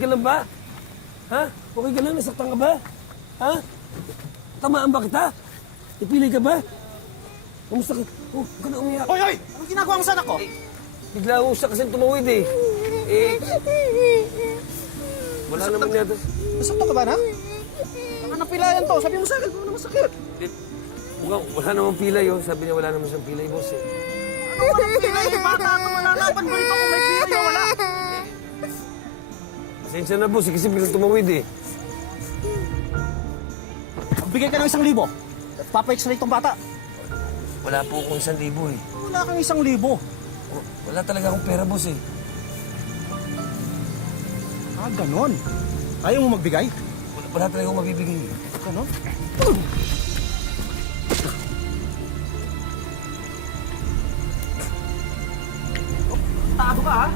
ka lang ba? Ha? Okay ka lang? Nasaktan ka ba? Ha? Tamaan ba kita? Ipilay ka ba? Kamusta ka? Oh, huwag ka na umiyak. Hoy, hoy! Anong ginagawa mo sa anak ko? Bigla ako siya kasi tumawid eh. Wala naman yata. Nasaktan ka ba, anak? Baka napilayan to. Sabi mo sa akin, kung ano masakit. Mukhang wala namang pilay oh. Sabi niya wala naman siyang pilay, boss eh. Ano walang pilay? Bata ka, malalaban mo ito kung may pilay o wala. Pasensya na, boss. Kasi biglang tumawid eh. Bigay ka ng 1,000. At papa-x-ray itong bata. Wala po akong 1,000 eh. Wala kang 1,000. Wala talaga akong pera, boss eh. Ah, ganon. Ayaw mo magbigay? Wala talaga akong mabibigay eh. Ganon? Tago ka, ha?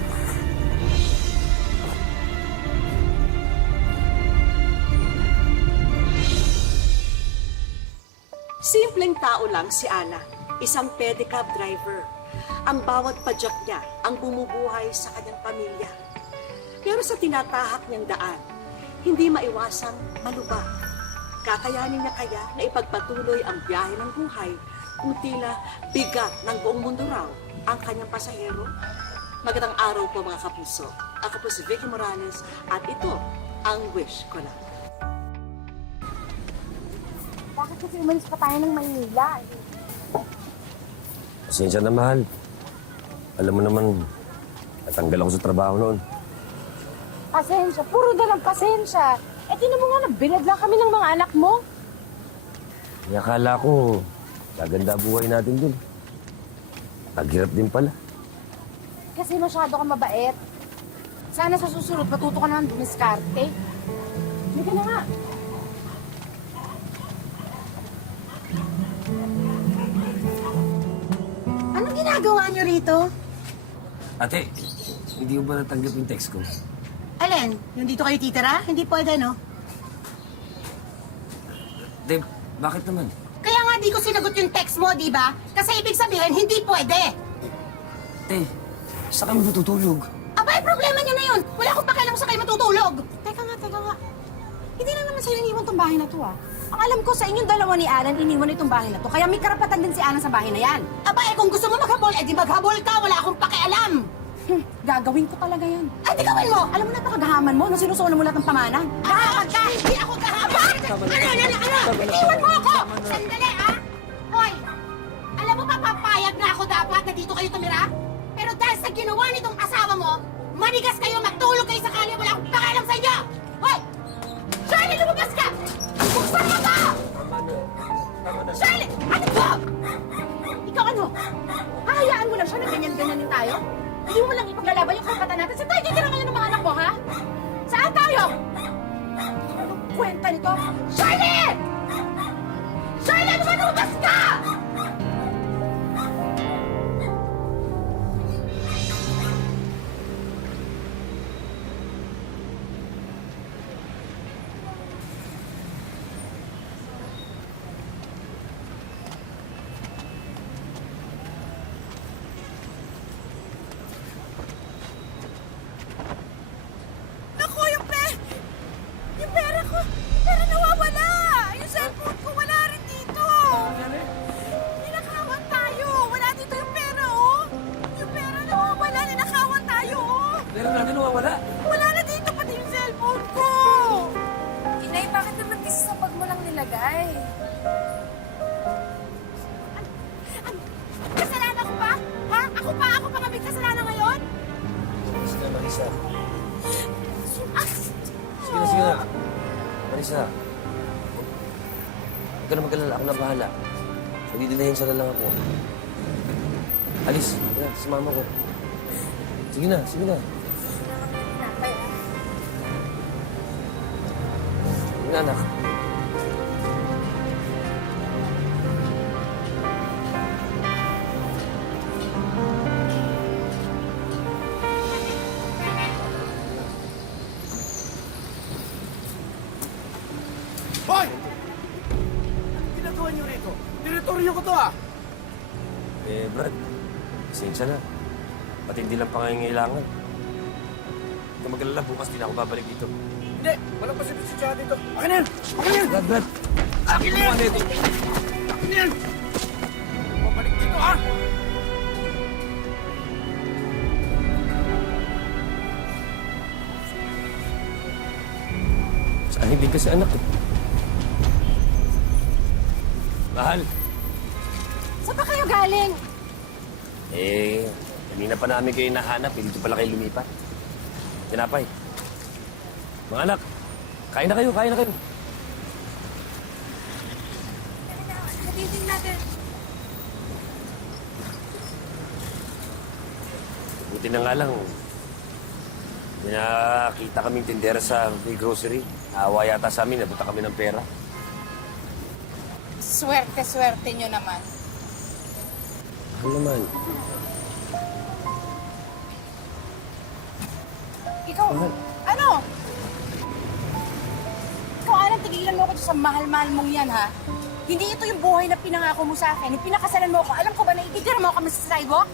Simpleng tao lang si Ana, isang pedicab driver. Ang bawat padyak niya ang bumubuhay sa kanyang pamilya. Pero sa tinatahak niyang daan, hindi maiwasang malubha. Kakayanin niya kaya na ipagpatuloy ang biyahe ng buhay kung tila bigat ng buong mundo raw ang kanyang pasahero? Magandang araw po mga kapuso. Ako po si Vicky Morales at ito ang Wish Ko Lang. Bakit kasi umalis pa tayo ng Maynila? Pasensya na, mahal. Alam mo naman, natanggal ako sa trabaho noon. Pasensya, puro dalang pasensya. Eh, tinan mo nga, nagbilad lang kami ng mga anak mo. Kaya akala ko, gaganda buhay natin dun. Naghirap din pala. Kasi masyado ka mabait. Sana sa susunod, matuto ka naman dumiskarte. Hindi ka na nga. Anong ginagawa niyo rito? Ate, hindi mo ba natanggap yung text ko? Alin? Yung dito kayo titira? Hindi pwede, no? Dave, bakit naman? Kaya nga di ko sinagot yung text mo, di ba? Kasi ibig sabihin, hindi pwede. Ate, saan kami matutulog? Aba, problema niyo na yun. Wala akong pakialam sa kayo matutulog. Teka nga. Hindi lang naman sa'yo iniwan tong bahay na to, ah. Ang alam ko sa inyong dalawa ni Alan, iniwan itong bahay na to. Kaya may karapatan din si Alan sa bahay na yan. Aba, kung gusto mo maghabol, di maghabol ka. Wala akong pakialam. Gagawin ko talaga yan. Ay, di gawin mo. Alam mo na napakagahaman mo nung sinusunan mo lahat ng pamanan. Gahaman ka! Hindi ako gahaman! Ano? Iniwan mo ako! Sandali, ah! Hoy! Alam mo ba, papayag na ako dapat na dito kayo tumira? Pero dahil sa ginawa nitong asawa mo, manigas kayo, matulog kayo sa kalye, wala akong pakialam sa inyo! Hoy! Charlie, lumabas ka! Buksan mo ba? Charlie! Ano ba? Ikaw ano? Hahayaan mo lang siya na ganyan-ganyanin tayo? Hindi mo lang ipaglalaban yung karapatan natin. Saan tayo titira ngayon ng mga anak mo, ha? Saan tayo? Anong kwenta nito? Charlie! Charlie, ano ba? Lumabas ka! Naku, yung pera ko! Pera nawawala! Yung cellphone ko wala rin dito! Ninakawan tayo! Wala dito yung pera, oh! Yung pera nawawala, ninakawan tayo, oh! Pero natin nawawala. Wala na dito, pati yung cellphone ko! Inay, bakit naman kasi sa bag mo lang nilagay? Kasalanan ko pa? Ha? Ako pa nga may kasalanan ngayon? Sige, Marisa. Ah! Sige na. Marisa. Huwag ka na mag-alala. Ako na bahala. Magdidilahin siya na lang ako. Alis. Yan, si mama ko. Sige na. Tinapay, ah. Sige na, anak. Hoy! Anong ginagawa niyo rito? Teritoryo ko to, ah! Brad. Pasensya na. Pati hindi lang pangangailangan. ka mag-alala, bukas din ako babalik dito. Hindi! Walang pasibisya dito. Akin na yan! Akin na yan! Brad! Akin na yan! Ano ito? Akin na yan! Babalik dito, ha? Saan hindi kasi anak eh. Mahal. Saan ba kayo galing? Eh, kanina pa namin kayo nahanap. Dito pala kayo lumipat. Tinapay. Mga anak, kain na kayo, kain na kayo. Hatitin natin. Buti na nga lang. May nakita kaming tindera sa may grocery. Naawa yata sa amin, nabuta kami ng pera. Swerte-swerte nyo naman. Ano naman? Ikaw, Mahal. ano? Ikaw, Alan, tigilan mo ako sa mahal-mahal mong yan, ha? Hindi ito yung buhay na pinangako mo sa akin. Yung pinakasalan mo ako, alam ko ba na ititira mo kami sa sidewalk?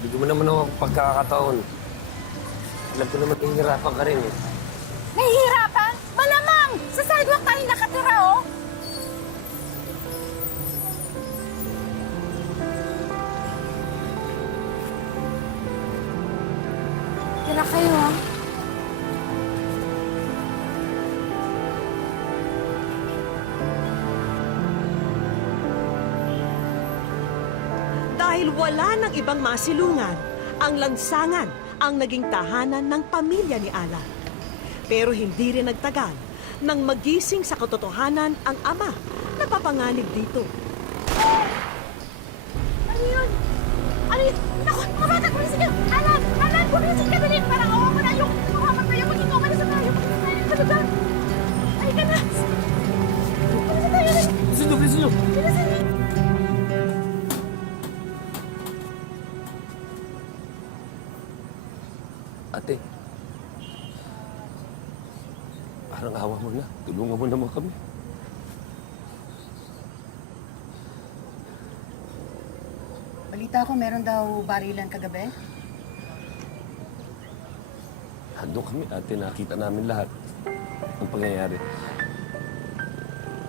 Bigyan mo naman ako pagkakataon. Alam ko naman hihirapan ka rin eh. Nahihirapan? Malamang! Sa sidewalk tayo nakatira, oh! Tira kayo, ah. Dahil wala ng ibang masilungan, ang lansangan ang naging tahanan ng pamilya ni Ala. Pero hindi rin nagtagal nang magising sa katotohanan ang ama na papanganib dito. Ano yun? Ano yun? Naku, mga bata, gumising ka! Alan! Alan, gumising ka dali! Parang awa mo na yung mamamatay yung maging umalis na tayo! Ano ba? Ay ka na! Umalis na tayo! Bilisan nyo, bilisan nyo! Bilisan niyo! Ate, parang awa mo na. Tulungan mo naman kami. Balita ko, meron daw barilan kagabi. Hando kami, ate. Nakita namin lahat ng pangyayari.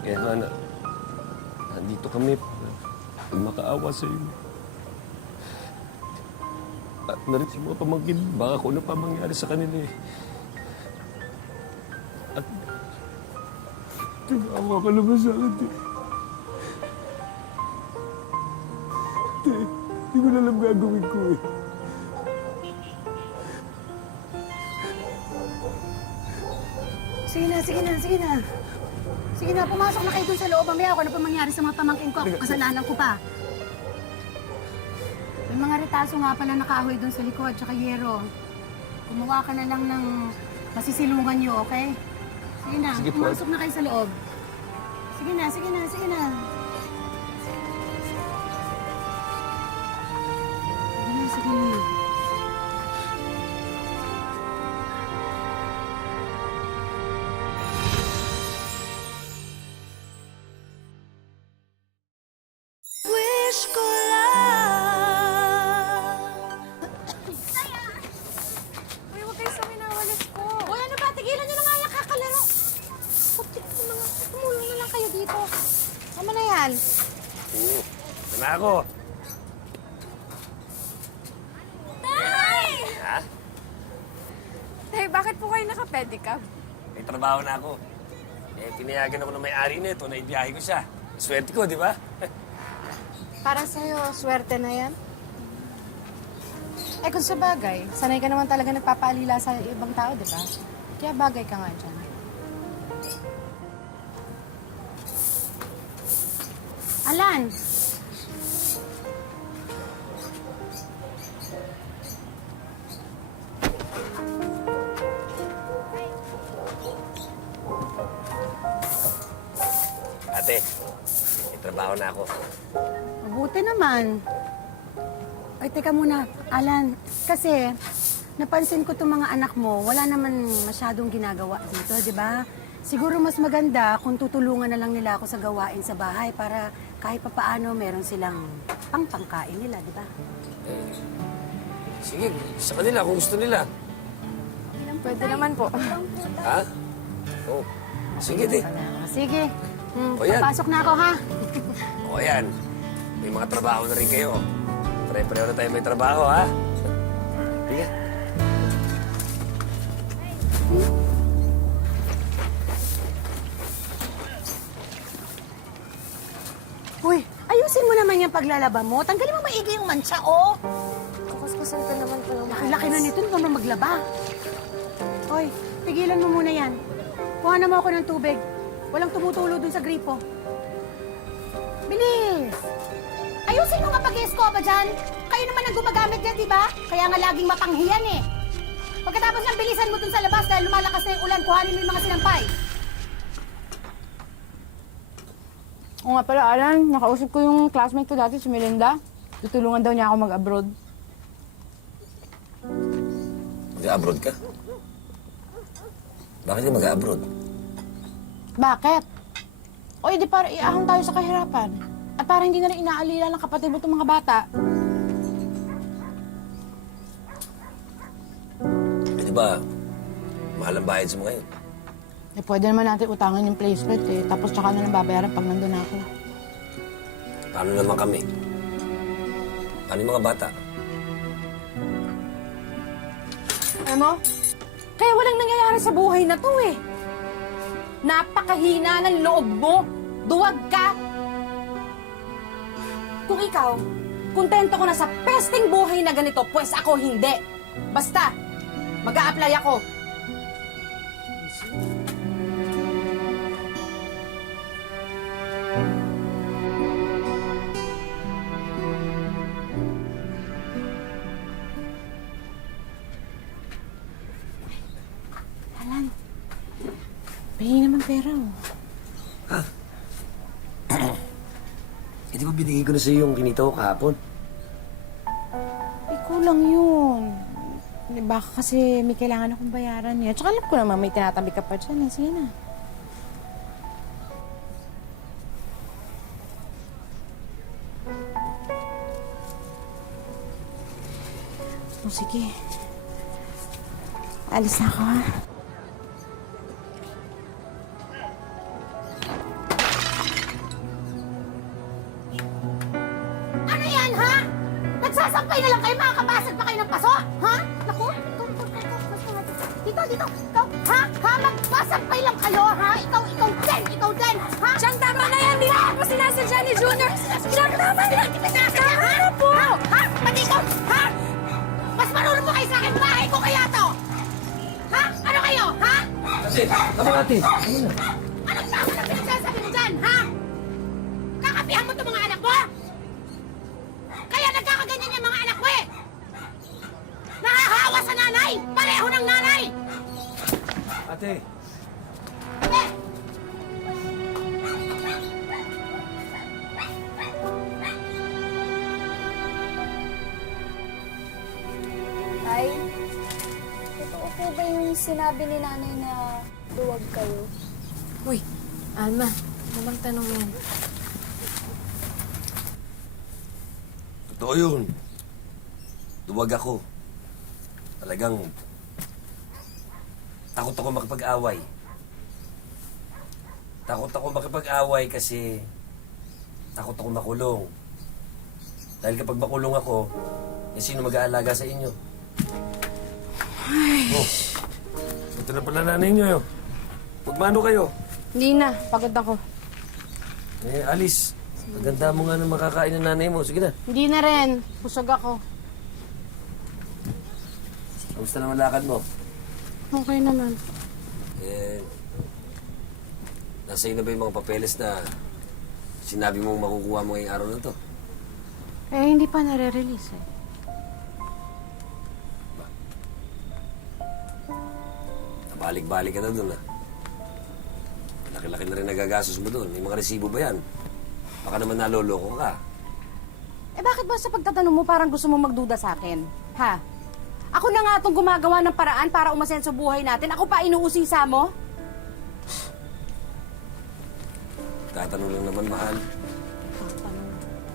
Kaya nga na, nandito kami para makaawa sa iyo. At narin sa mga pamangkin, baka kung ano pa mangyari sa kanila eh. At tumawa ka naman sa akin, eh. Te, hindi ko na alam gagawin ko eh. Sige na, sige na, sige na. Sige na, pumasok na kayo dun sa loob. Mamaya ako ano pa mangyari sa mga pamangkin ko. Kasalanan ko pa. May mga retaso nga pala nakahoy dun sa likod, tsaka yero. Kumuha ka na lang ng masisilungan nyo, okay? Sige na, Sige po. pumasok na kayo sa loob. Sige na, sige na, sige na. Sige na, sige na. Wish ko lang. Uy, huwag kayo sa winawalis ko. Uy, ano ba? Tigilan nyo na nga yung kakalaro. Putik mo na nga. Tumulong na lang kayo dito. Tama na yan. Ito na ako. Tay! Ha? Tay, bakit po kayo naka-pedicab? May trabaho na ako. Eh, tinayagan ako ng may-ari nito na ibiyahe ko siya. Swerte ko, di ba? Para sa'yo, swerte na yan. Eh kung sa bagay, sanay ka naman talaga nagpapaalila sa ibang tao, di ba? Kaya bagay ka nga dyan. Alan! Ate, may trabaho na ako. Mabuti naman. Ay, teka muna, Alan. Kasi, napansin ko itong mga anak mo, wala naman masyadong ginagawa dito, di ba? Siguro mas maganda kung tutulungan na lang nila ako sa gawain sa bahay para kahit papaano meron silang pangpangkain nila, di ba? Sige, sa kanila kung gusto nila. Pwede naman po. Ha? Oo. Sige, di. Sige. O yan. Papasok na ako, ha? O yan. May mga trabaho na rin kayo. Pare-pareho na tayo may trabaho, ha? Sige. Uy, ayusin mo naman yung paglalaba mo. Tanggalin mo maigi yung mancha, oh. Kukuskusin ko naman po yung Ang laki na nito, hindi naman maglaba. Hoy, pigilan mo muna yan. Kuha na mo ako ng tubig. Walang tumutulo dun sa gripo. Bilis! Ayusin mo nga pag-escoba dyan. Kayo naman ang gumagamit dyan, di ba? Kaya nga laging mapanghiyan eh. Pagkatapos ng bilisan mo dun sa labas dahil lumalakas na yung ulan, kuhanin mo yung mga sinampay. Oo nga pala, Alan. Nakausap ko yung classmate ko dati, si Melinda. Tutulungan daw niya ako mag-abroad. Mag-abroad ka? Bakit ka mag-abroad? Bakit? O, di para iahon tayo sa kahirapan. At para hindi na rin inaalila ng kapatid mo itong mga bata. Eh, di ba, mahal ang bayad sa mga yun. Eh, pwede naman natin utangan yung placement eh. Tapos tsaka na lang babayaran pag nandun ako. Paano naman kami? Paano yung mga bata? Alam mo, kaya walang nangyayari sa buhay na to eh. Napakahina ng loob mo. Duwag ka. Kung ikaw, kontento ko na sa pesting buhay na ganito, pues ako hindi. Basta, mag-a-apply ako. Alan, pahingi naman pera oh. Eh, di ba binigay ko na sa'yo yung kinita ko kahapon? Eh, kulang yun. Baka kasi may kailangan akong bayaran niya. Tsaka alam ko naman may tinatabi ka pa dyan. Sige na. O sige. Alis na ako ha. Ano yan, ha? Nagsasampay na lang kayo, makakabasag pa kayo ng paso? Ha? Naku, ikaw, dito, dito. Ikaw, ha? Ha? Magsasampay lang kayo, ha? Ikaw din, ha? Siyang tama na yan! Hindi na po sinasadya ni Junior! Siyang tama na! Tama na po! Ha? Pati ikaw, ha? Mas marunong mo kayo sa akin, bahay ko kaya to! Ha? Ano kayo, ha? Kasi, tama ate. Ano na? Anong tao na pinagsasabi mo dyan, ha? Kakapihan mo itong mga anak mo? Kaya nagkakaganyan yung mga anak mo eh! Nahahawa sa nanay! Pareho ng nanay! Ate. Eh! Tay, totoo po ba yung sinabi ni nanay na duwag kayo? Uy, Alma, namang tanong yan. Totoo yun. Duwag ako. Talagang takot ako makipag-away. Takot ako makipag-away kasi takot ako makulong. Dahil kapag makulong ako, eh sino mag-aalaga sa inyo? Ay. Oh, ito na pala nanay niyo. Magmano kayo? Hindi na. Pagod ako. Eh, Alice, maganda mo nga na makakain ng nanay mo. Sige na. Hindi na rin. Busog ako. Kamusta naman lakad mo? Okay naman. Eh, nasa iyo na ba yung mga papeles na sinabi mong makukuha mo ngayong araw na to? Eh, hindi pa nare-release eh. Balik-balik ka na doon, ah. Laki-laki na rin nagagastos mo doon. May mga resibo ba yan? Baka naman naloloko ka. Eh, bakit ba sa pagtatanong mo parang gusto mo magduda sa akin? Ha? Ako na nga itong gumagawa ng paraan para umasenso buhay natin. Ako pa inuusisa mo? Tatanong lang naman, mahal.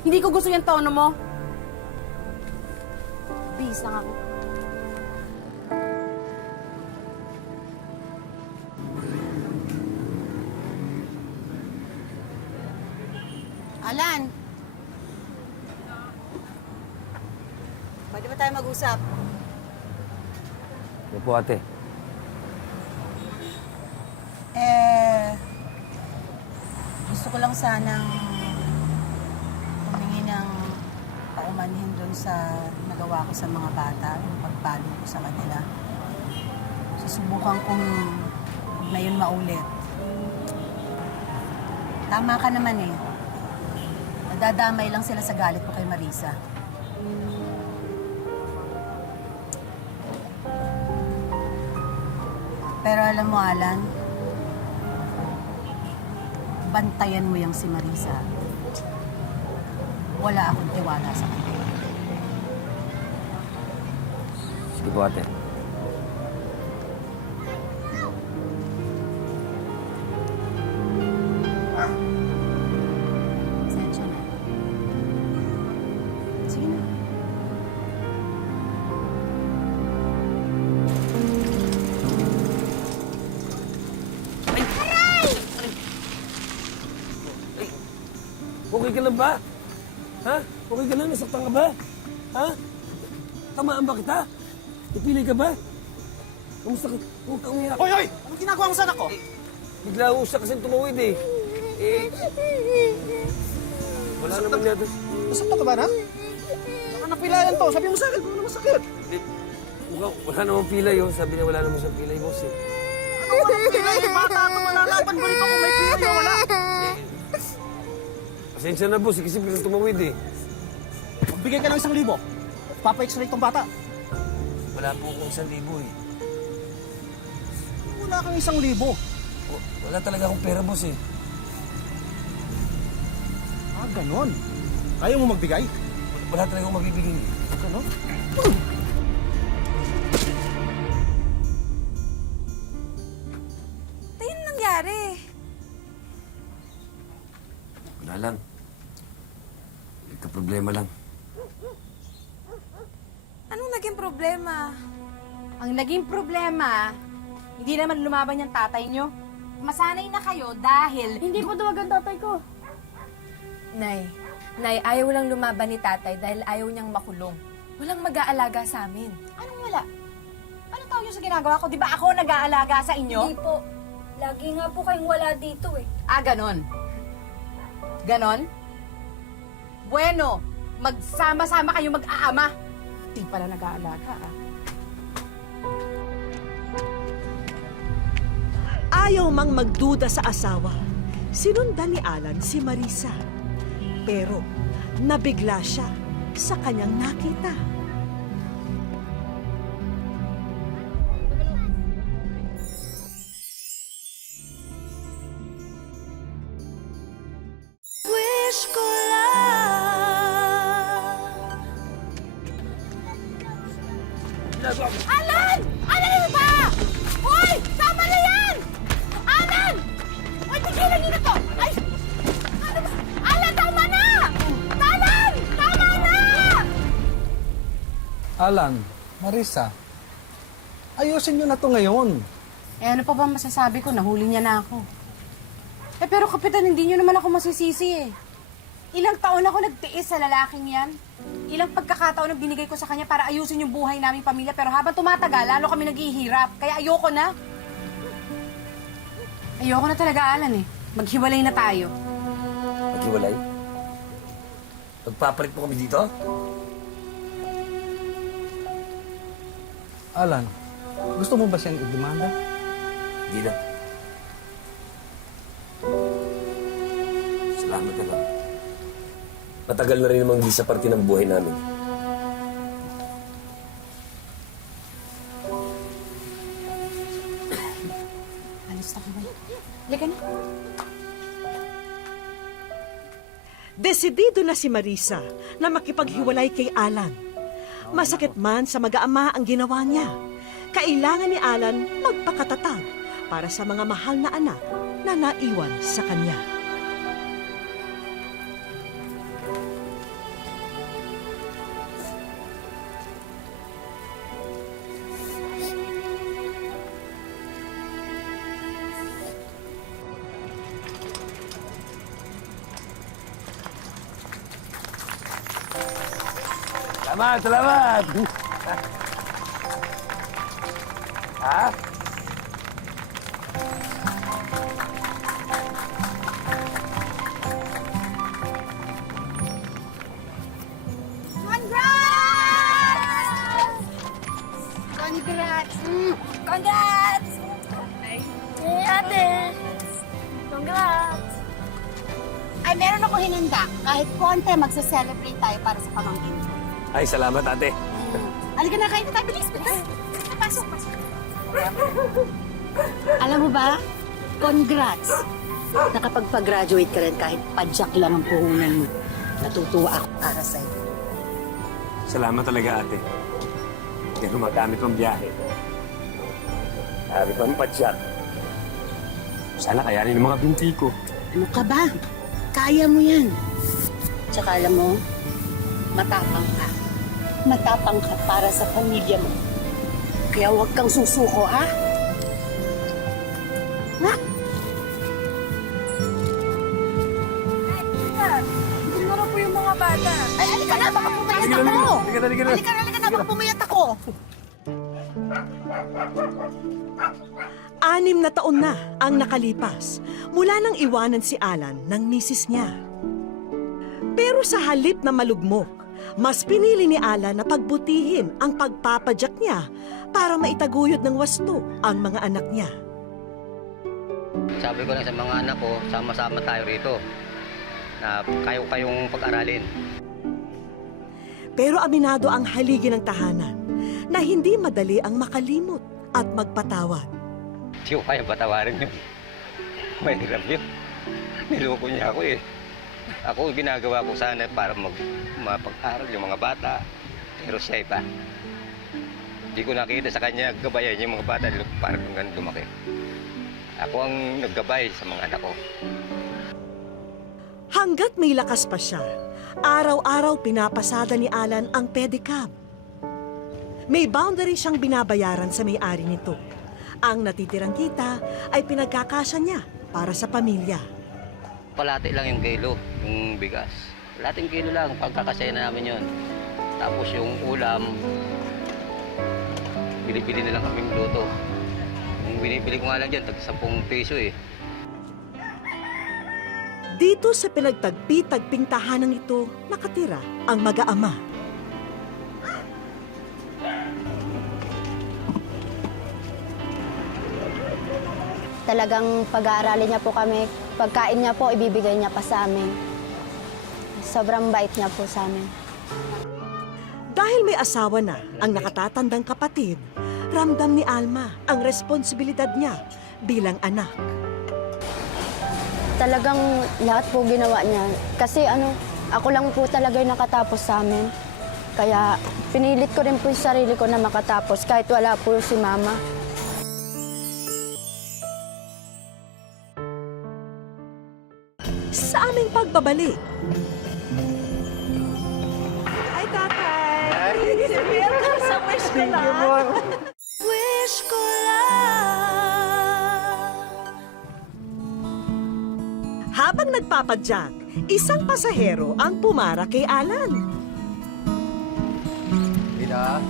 Hindi ko gusto yung tono mo. Busy Aalis lang ako. Alan! Pwede ba tayo mag-usap? Ano po, ate? Gusto ko lang sanang humingi ng paumanhin doon sa nagawa ko sa mga bata, yung pagpalo ko sa kanila. Susubukan kong huwag na yun maulit. Tama ka naman eh. Nadadamay lang sila sa galit ko kay Marisa. Pero alam mo, Alan, bantayan mo yung si Marisa. Wala akong tiwala sa kanya. Sige po, ate. Pasensya na. Sige na. Okay ka lang ba? Ha? Okay ka lang? Nasaktan ka ba? Ha? Tamaan ba kita? Ipili ka ba? Kamusta ka? Huwag ka umiyak. Hoy, hoy! Anong ginagawa mo sa anak ko? Bigla ho siya kasi tumawid eh. Wala naman yata. Nasaktan ka ba, na? Baka napilayan to. Sabi mo sa akin, ano masakit? Wala namang pilay oh. Sabi niya wala naman siyang pilay, boss eh. Ano walang pilay? Bata ako, malalaban ko rito kung may pilay o wala. Pasensya na boss, kasi biglang tumawid eh. Magbigay ka ng 1,000. Papa-x-ray tong bata. Wala po akong 1,000 eh. Wala kang 1,000. Wala talaga akong pera, boss eh. Ah, ganon. Kaya mo magbigay? Wala talaga akong mabibigay. Ganon? Tayo na nangyari. Wala lang. Problema lang. Anong naging problema? Ang naging problema, hindi naman lumaban yung tatay nyo. Masanay na kayo dahil... Hindi po duwag ang tatay ko. Nay, ayaw lang lumaban ni tatay dahil ayaw niyang makulong. Walang mag-aalaga sa amin. Anong wala? Anong tawag yung sa ginagawa ko? Di ba ako nag-aalaga sa inyo? Hindi po. Lagi nga po kayong wala dito eh. Ah, ganon. Ganon? Bueno, magsama-sama kayo mag-aama. Di pala nag-aalaga, ah. Ayaw mang magduda sa asawa. Sinundan ni Alan si Marisa. Pero nabigla siya sa kanyang nakita. Wish ko lang. Alan! Alan, ano ba? Hoy! Tama na yan! Alan! Hoy, tigilan niyo na to! Ay! Ano ba? Alan, tama na! Alan! Tama na! Alan, Marisa, ayusin nyo na to ngayon. Eh, ano pa ba masasabi ko? Nahuli niya na ako. Eh, pero kapitan, hindi niyo naman ako masisisi eh. Ilang taon ako nagtiis sa lalaking yan. Ilang pagkakataon ang binigay ko sa kanya para ayusin yung buhay naming pamilya. Pero habang tumatagal, lalo kami naghihirap. Kaya ayoko na. Ayoko na talaga, Alan eh. Maghiwalay na tayo. Maghiwalay? Magpapalit mo kami dito? Alan, gusto mo ba siyang idemanda? Hindi na. Salamat na lang. Matagal na rin namang di sa parte ng buhay namin. Alis na kami. Halika na. Desidido na si Marisa na makipaghiwalay kay Alan. Masakit man sa mag-aama ang ginawa niya. Kailangan ni Alan magpakatatag para sa mga mahal na anak na naiwan sa kanya. Salamat, salamat! Ha? Congrats! Congrats! Hey, ate! Congrats! Ay, meron ako hinanda. Kahit konti, magsa-celebrate tayo para sa pamangkin ko. Ay, salamat, ate. Halika na, kain na tayo. Bilis, bilis. Pasok, pasok. Alam mo ba? Congrats! Nakapagpa-graduate ka rin kahit padyak lang ang puhunan mo. Natutuwa ako para sa'yo. Salamat talaga, ate. Hindi gumagamit ng biyahe. Sabi pa ng padyak. Sana kayanin ng mga binti ko. Ano ka ba? Kaya mo yan. Tsaka alam mo, matapang ka. Matapang ka para sa pamilya mo. Kaya huwag kang susuko, ha? Ha? Hindi mo na po yung mga bata. Ay, halika na, baka pumayat ako. Halika na. Halika na, baka pumayat ako. 6 na taon na ang nakalipas mula nang iwanan si Alan ng misis niya. Pero sa halip na malugmok, mas pinili ni Alan na pagbutihin ang pagpapadyak niya para maitaguyod ng wasto ang mga anak niya. Sabi ko lang sa mga anak ko, sama-sama tayo rito. Na kayong pag-aralin. Pero aminado ang haligi ng tahanan na hindi madali ang makalimot at magpatawad. Hindi ko kaya patawarin yun. Mahirap yun. Niloko niya ako eh. Ako ginagawa ko sana para mapag-aral yung mga bata. Pero siya iba. Hindi ko nakita sa kanya gabayan yung mga bata para hanggang lumaki. Ako ang naggabay sa mga anak ko. Hanggat may lakas pa siya, araw-araw pinapasada ni Alan ang pedicab. May boundary siyang binabayaran sa may-ari nito. Ang natitirang kita ay pinagkakasya niya para sa pamilya. Palati lang yung kilo, yung bigas. Palating kilo lang, pagkakasaya na namin yun. Tapos yung ulam, bili-bili na lang kaming luto. Yung binibili ko nga lang dyan, tag 10 piso eh. Dito sa pinagtagpi-tagping tahanang ito, nakatira ang mag-aama. Talagang pag-aaralin niya po kami, pagkain niya po, ibibigay niya pa sa amin. Sobrang bait niya po sa amin. Dahil may asawa na ang nakatatandang kapatid, ramdam ni Alma ang responsibilidad niya bilang anak. Talagang lahat po ginawa niya. Kasi ako lang po talaga yung nakatapos sa amin. Kaya pinilit ko rin po yung sarili ko na makatapos kahit wala po si mama. Sa aming pagbabalik. Hi, Tatay! Welcome sa Wish Ko Lang! Wish Ko Lang! Habang nagpapadyak, isang pasahero ang pumara kay Alan. Bida.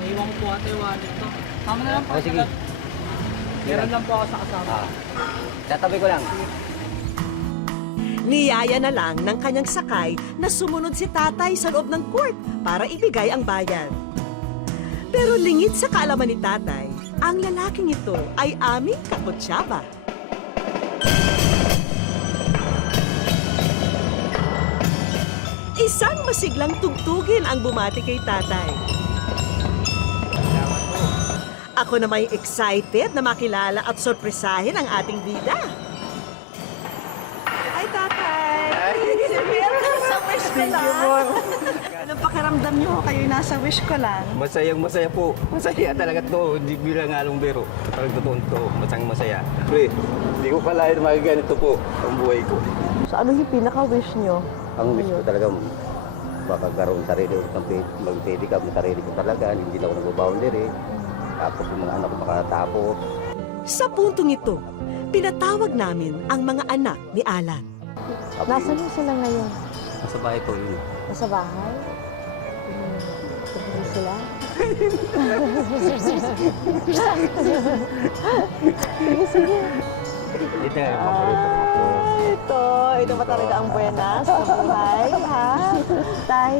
Naiwan ko po ate wallet ko. Tama na lang po. Oh, sige. Meron lang po ako sa kasama. Tatabi ko lang. Niyaya na lang ng kanyang sakay na sumunod si tatay sa loob ng court para ibigay ang bayad. Pero lingid sa kaalaman ni tatay, ang lalaking ito ay aming kakutsaba. Isang masiglang tugtugin ang bumati kay tatay. Ako na may excited na makilala at sorpresahin ang ating bida. Hi, tatay! Welcome sa Wish Ko Lang! Anong pakiramdam niyo kayo nasa Wish Ko Lang? Masayang-masaya po. Masaya talaga to. Hindi bilang along biro. Parang totoon to. Masayang-masaya. Pre, hindi ko pala magaganito po ang buhay ko. So ano yung pinaka-wish niyo? Ang wish ko talaga makakaroon sarili ko mag-pedicab ng sarili ko talaga. Hindi na ako nag-boundary. Tapos yung mga anak ko makatapos. Sa puntong ito, pinatawag namin ang mga anak ni Alan. Nasaan mo sila ngayon? Nasa bahay po yun. Nasa bahay? Sige sila? Sige. Ito nga yung paborito ko. Ito ba talaga ang buenas sa buhay, ha? Tay,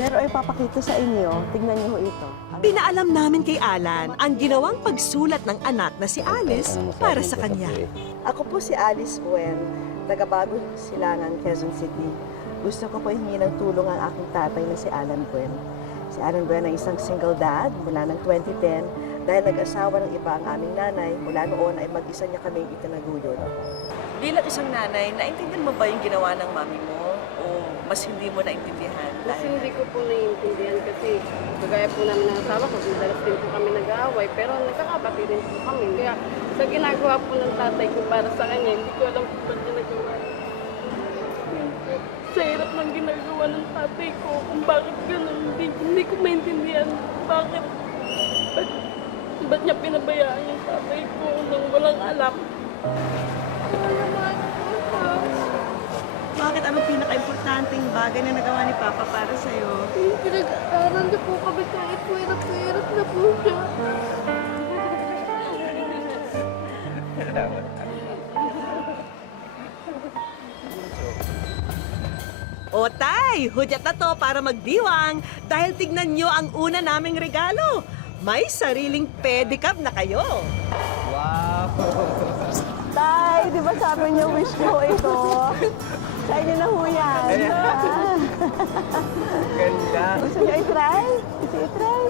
meron ay papakita sa inyo. Tignan niyo ho ito. Pinaalam namin kay Alan ang ginawang pagsulat ng anak na si Alice para sa kanya. Ako po si Alice Buen, taga-Bagong Silangan, Quezon City. Gusto ko po hingi ng tulong ang aking tatay na si Alan Buen. Si Alan Buen ay isang single dad mula ng 2010 dahil nag-asawa ng iba ang aming nanay. Mula noon ay mag-isa niya kaming itinaguyod. Bilang isang nanay, naintindihan mo ba yung ginawa ng mami mo? O mas hindi mo naintindihan? Kasi hindi ko po naiintindihan kasi kagaya po namin ng asawa ko, madalas din po kami nag-aaway, pero nagkakabati din po kami. Kaya sa ginagawa po ng tatay ko para sa kanya, hindi ko alam kung ba't ginagawa. Sa hirap ng ginagawa ng tatay ko, kung bakit ganun, hindi ko maintindihan bakit niya pinabayaan yung tatay ko nang walang alam. Bakit anong pinaka-importanting bagay na nagawa ni Papa para sa'yo? Pinag-aaral niyo po kami kahit hirap na po siya. O tay, hudyat na to para magdiwang dahil tignan nyo ang una naming regalo. May sariling pedicab na kayo. Wow! Tay, di ba sabi niyo wish ko ito? Sa inyo na ho yan. Ganda! Gusto niyo i-try? Gusto i-try?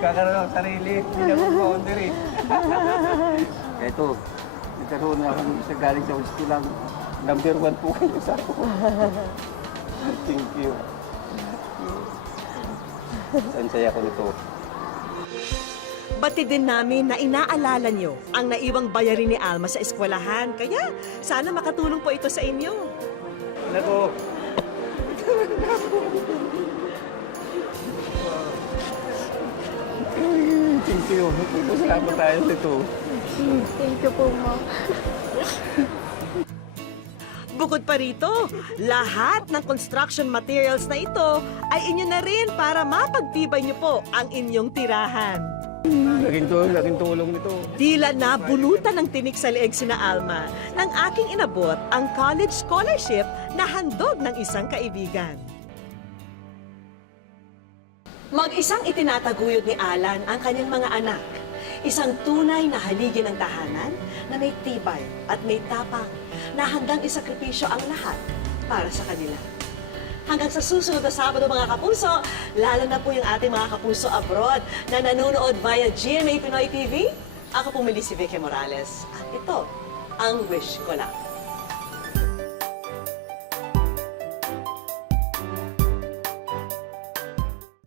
Kakaroon ng sarili. Hindi na po boundary. Ito, nagkaroon na akong isa galing sa gusto lang. Number 1 po kayo sa ako. Thank you. Ang saya ko nito. Batid din namin na inaalala nyo ang naiwang bayarin ni Alma sa eskwelahan. Kaya sana makatulong po ito sa inyo. Nako! Thank you. Salamat tayo nito. Thank you po, Ma. Bukod pa rito, lahat ng construction materials na ito ay inyo na rin para mapagtibay nyo po ang inyong tirahan. Laking tulong nito. Tila na bunutan ng tinik sa leeg sina Alma nang aking inabot ang college scholarship na handog ng isang kaibigan. Mag-isang itinataguyod ni Alan ang kanyang mga anak. Isang tunay na haligi ng tahanan na may tibay at may tapang na handang isakripisyo ang lahat para sa kanila. Hanggang sa susunod na Sabado mga kapuso, lalo na po yung ating mga kapuso abroad na nanonood via GMA Pinoy TV. Ako po si Vicky Morales at ito ang wish ko lang.